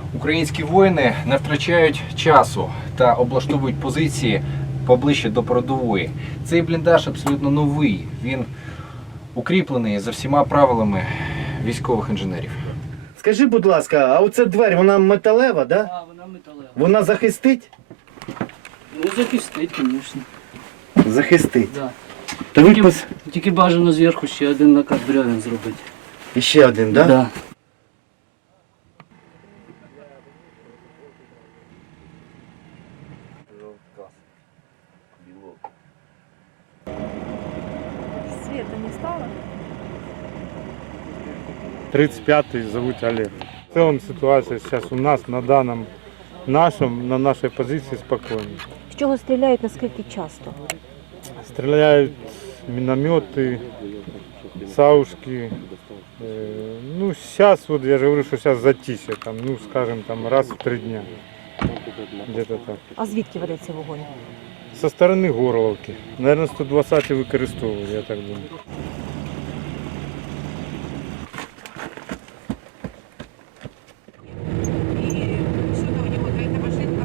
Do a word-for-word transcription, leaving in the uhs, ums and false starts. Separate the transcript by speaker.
Speaker 1: Українські воїни не втрачають часу та облаштовують позиції поближче до передової. Цей бліндаж абсолютно новий. Він укріплений за всіма правилами військових інженерів.
Speaker 2: Скажи, будь ласка, а оця двері, вона металева, да?
Speaker 3: А, вона металева.
Speaker 2: Вона захистить?
Speaker 3: Ну, захистить, звісно.
Speaker 2: Захистить.
Speaker 3: Да.
Speaker 2: Та ви
Speaker 3: Тільки,
Speaker 2: пос...
Speaker 3: тільки бажано зверху ще один накат бревен зробити.
Speaker 2: І ще один, да?
Speaker 3: Да.
Speaker 4: Света не стало?
Speaker 5: тридцать пятый зовут Олег. В целом ситуация сейчас у нас на данном нашем, на нашей позиции спокойно.
Speaker 4: З чого стріляють, наскільки часто?
Speaker 5: Стреляют минометы, саушки. Э, Ну, сейчас, вот я же говорю, что сейчас затишье, там, ну, скажем, там раз в три дня. Где-то так.
Speaker 4: А звідки ведеться вогонь?
Speaker 5: Со стороны Горловки. Наверное, сто двадцять використовували, я так думаю.